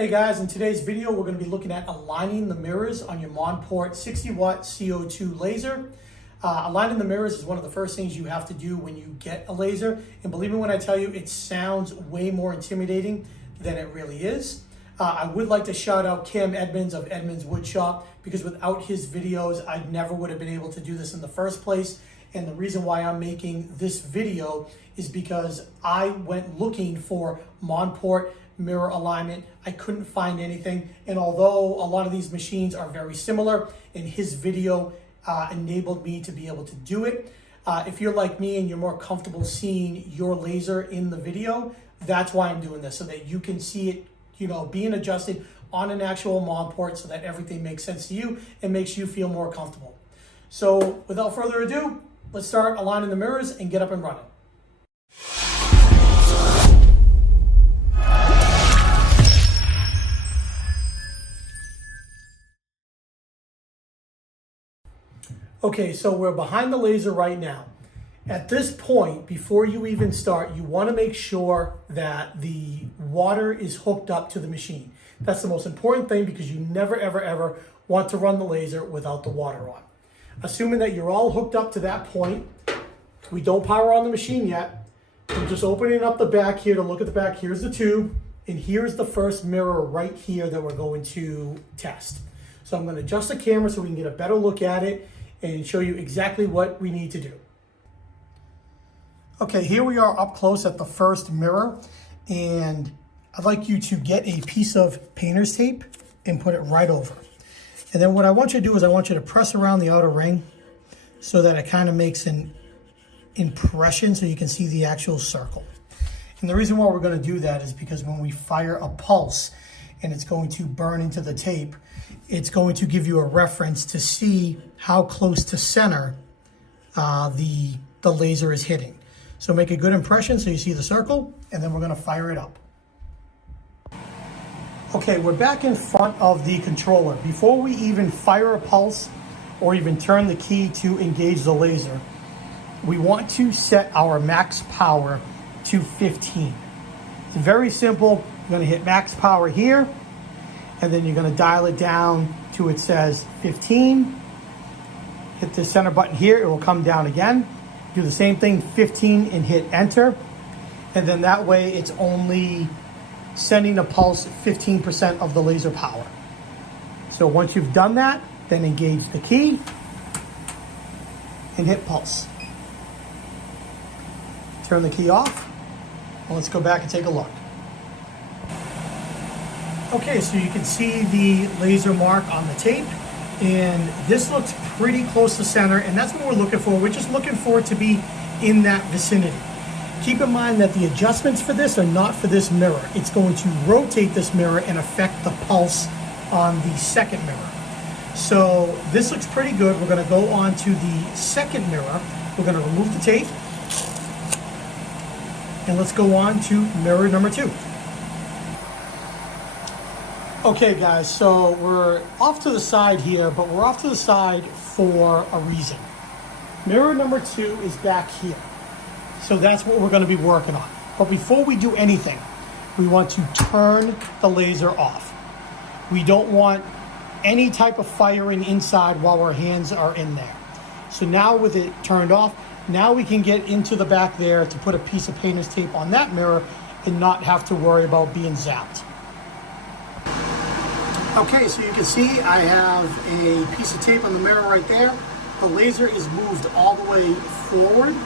Hey guys, in today's video, we're going to be looking at aligning the mirrors on your Monport 60 watt CO2 laser. Aligning the mirrors is one of the first things you have to do when you get a laser. And believe me when I tell you, it sounds way more intimidating than it really is. I would like to shout out Cam Edmonds of Edmonds Woodshop, because without his videos, I never would have been able to do this in the first place. And the reason why I'm making this video is because I went looking for Monport mirror alignment. I couldn't find anything. And although a lot of these machines are very similar, and his video enabled me to be able to do it. If you're like me and you're more comfortable seeing your laser in the video, that's why I'm doing this, so that you can see it, being adjusted on an actual Monport, so that everything makes sense to you and makes you feel more comfortable. So without further ado, let's start aligning the mirrors and get up and running. Okay, so we're behind the laser right now. At this point, before you even start, you want to make sure that the water is hooked up to the machine. That's the most important thing, because you never, ever, ever want to run the laser without the water on. Assuming that you're all hooked up to that point, we don't power on the machine yet. I'm just opening up the back here to look at the back. Here's the tube, and here's the first mirror right here that we're going to test. So I'm going to adjust the camera so we can get a better look at it and show you exactly what we need to do. Okay, here we are up close at the first mirror, and I'd like you to get a piece of painter's tape and put it right over. And then what I want you to do is I want you to press around the outer ring so that it kind of makes an impression so you can see the actual circle. And the reason why we're going to do that is because when we fire a pulse and it's going to burn into the tape, it's going to give you a reference to see how close to center the laser is hitting. So make a good impression so you see the circle, and then we're going to fire it up. Okay, we're back in front of the controller. Before we even fire a pulse or even turn the key to engage the laser, we want to set our max power to 15. It's very simple. You're going to hit max power here, and then you're going to dial it down to it says 15. Hit the center button here, it will come down again. Do the same thing, 15, and hit enter. And then that way it's only sending a pulse 15% of the laser power. So once you've done that, then engage the key and hit pulse. Turn the key off, and let's go back and take a look. Okay, so you can see the laser mark on the tape, and this looks pretty close to center, and that's what we're looking for. We're just looking for it to be in that vicinity. Keep in mind that the adjustments for this are not for this mirror. It's going to rotate this mirror and affect the pulse on the second mirror. So this looks pretty good. We're going to go on to the second mirror. We're going to remove the tape, and let's go on to mirror number 2. Okay guys, so we're off to the side here, but we're off to the side for a reason. Mirror number 2 is back here. So that's what we're going to be working on. But before we do anything, we want to turn the laser off. We don't want any type of firing inside while our hands are in there. So now with it turned off, now we can get into the back there to put a piece of painter's tape on that mirror and not have to worry about being zapped. Okay, so you can see I have a piece of tape on the mirror right there. The laser is moved all the way forward,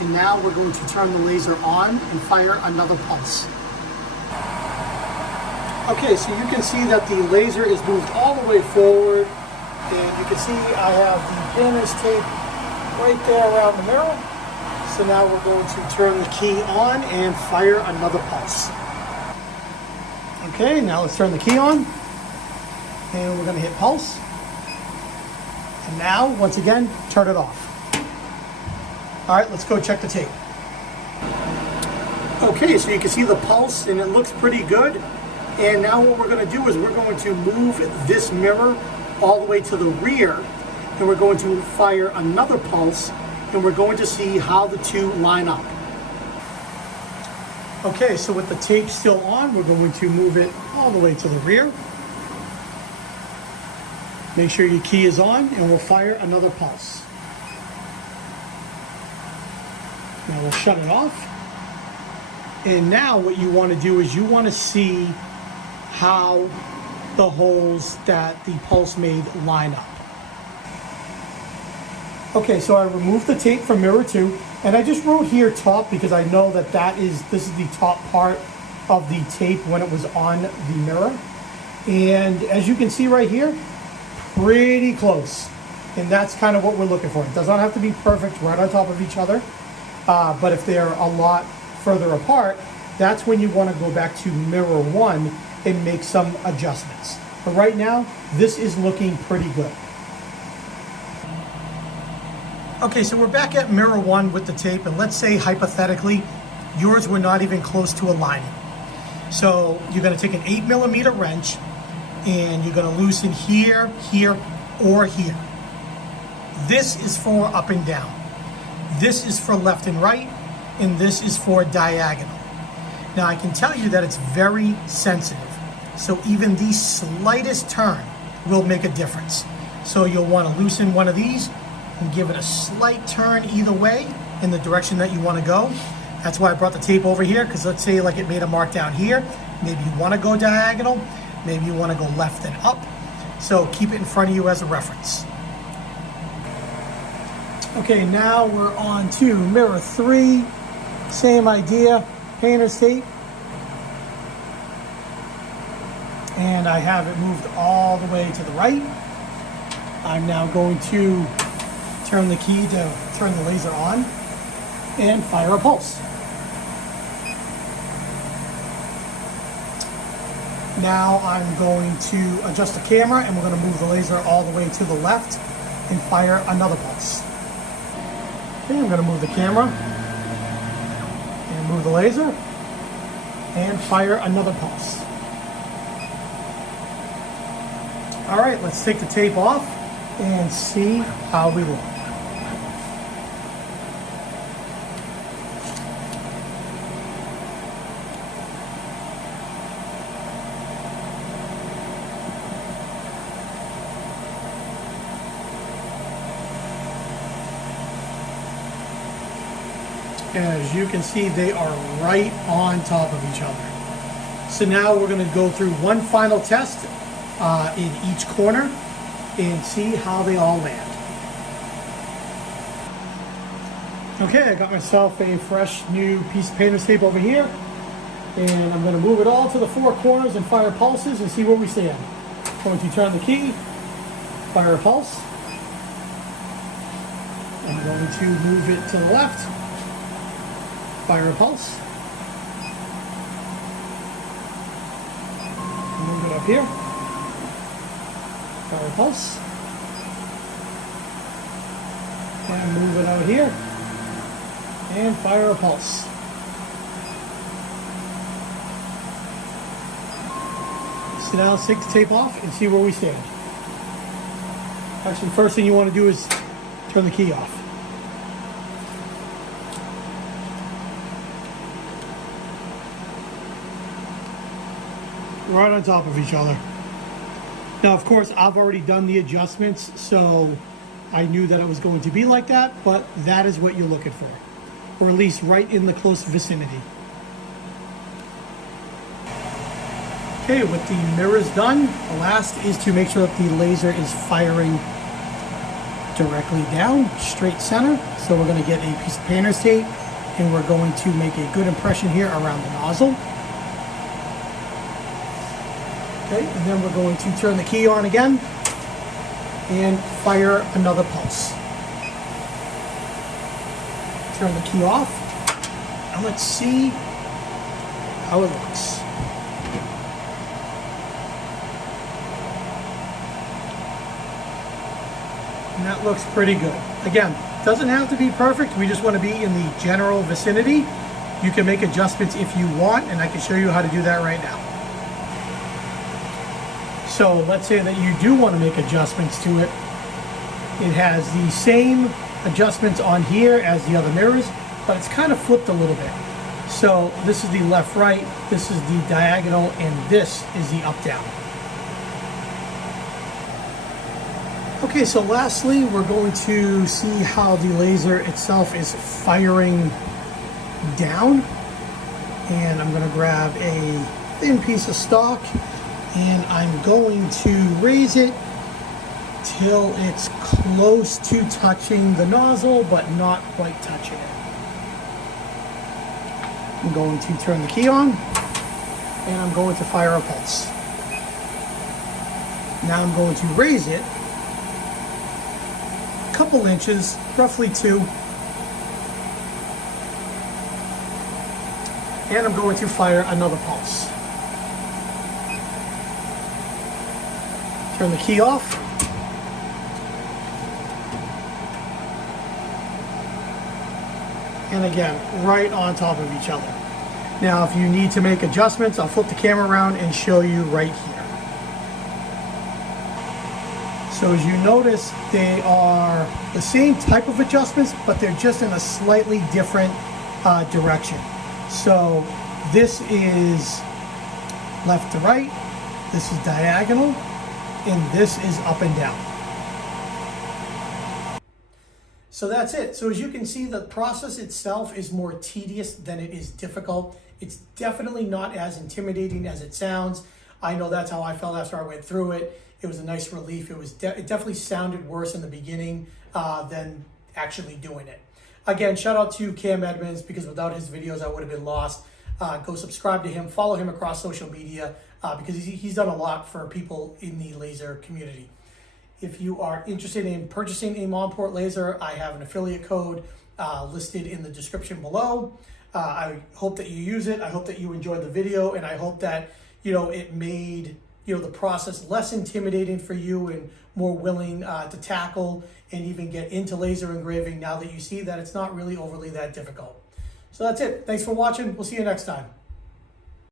and now we're going to turn the laser on and fire another pulse. Okay, so you can see that the laser is moved all the way forward, and you can see I have the painter's tape right there around the mirror. So now we're going to turn the key on and fire another pulse. Okay, now let's turn the key on, and we're going to hit pulse. And now, once again, turn it off. All right, let's go check the tape. Okay, so you can see the pulse, and it looks pretty good. And now what we're going to do is we're going to move this mirror all the way to the rear, and we're going to fire another pulse, and we're going to see how the two line up. Okay, so with the tape still on, we're going to move it all the way to the rear. Make sure your key is on, and we'll fire another pulse. Now we'll shut it off. And now what you want to do is you want to see how the holes that the pulse made line up. Okay, so I removed the tape from mirror 2, and I just wrote here top because I know that this is the top part of the tape when it was on the mirror. And as you can see right here, pretty close. And that's kind of what we're looking for. It does not have to be perfect right on top of each other, but if they're a lot further apart, that's when you want to go back to mirror 1 and make some adjustments. But right now, this is looking pretty good. Okay, so we're back at mirror 1 with the tape, and let's say hypothetically, yours were not even close to aligning. So you're gonna take an 8mm wrench, and you're gonna loosen here, here, or here. This is for up and down. This is for left and right, and this is for diagonal. Now I can tell you that it's very sensitive. So even the slightest turn will make a difference. So you'll want to loosen one of these and give it a slight turn either way in the direction that you want to go. That's why I brought the tape over here, because let's say like it made a mark down here. Maybe you want to go diagonal, maybe you want to go left and up. So keep it in front of you as a reference. Okay, now we're on to mirror 3. Same idea, painter's tape. And I have it moved all the way to the right. I'm now going to turn the key to turn the laser on and fire a pulse. Now I'm going to adjust the camera, and we're going to move the laser all the way to the left and fire another pulse. Okay, I'm going to move the camera and move the laser and fire another pulse. All right, let's take the tape off and see how we look. As you can see, they are right on top of each other. So now we're going to go through one final test in each corner and see how they all land. Okay, I got myself a fresh new piece of painter's tape over here, and I'm going to move it all to the 4 corners and fire pulses and see where we stand. I'm going to turn the key, fire a pulse. I'm going to move it to the left, fire a pulse. Move it up here, fire a pulse. And move it out here and fire a pulse. So now let's take the tape off and see where we stand. Actually, first thing you want to do is turn the key off. Right on top of each other. Now, of course, I've already done the adjustments, so I knew that it was going to be like that, but that is what you're looking for, or at least right in the close vicinity. Okay, with the mirrors done, the last is to make sure that the laser is firing directly down, straight center. So we're going to get a piece of painter's tape, and we're going to make a good impression here around the nozzle. Okay, and then we're going to turn the key on again and fire another pulse. Turn the key off, and let's see how it looks. And that looks pretty good. Again, doesn't have to be perfect. We just want to be in the general vicinity. You can make adjustments if you want, and I can show you how to do that right now. So let's say that you do want to make adjustments to it. It has the same adjustments on here as the other mirrors, but it's kind of flipped a little bit. So this is the left-right, this is the diagonal, and this is the up-down. Okay, so lastly, we're going to see how the laser itself is firing down. And I'm going to grab a thin piece of stock, and I'm going to raise it till it's close to touching the nozzle, but not quite touching it. I'm going to turn the key on, and I'm going to fire a pulse. Now I'm going to raise it a couple inches, roughly 2. And I'm going to fire another pulse. Turn the key off. And again, right on top of each other. Now, if you need to make adjustments, I'll flip the camera around and show you right here. So as you notice, they are the same type of adjustments, but they're just in a slightly different direction. So this is left to right, this is diagonal, and this is up and down. So that's it. So as you can see, the process itself is more tedious than it is difficult. It's definitely not as intimidating as it sounds. I know that's how I felt after I went through it. It was a nice relief. It definitely sounded worse in the beginning than actually doing it. Again, shout out to Cam Edmonds, because without his videos, I would have been lost. Go subscribe to him, follow him across social media, because he's done a lot for people in the laser community. If you are interested in purchasing a Monport laser, I have an affiliate code listed in the description below. I hope that you use it. I hope that you enjoyed the video, and I hope that it made the process less intimidating for you and more willing to tackle and even get into laser engraving now that you see that it's not really overly that difficult. So that's it. Thanks for watching. We'll see you next time.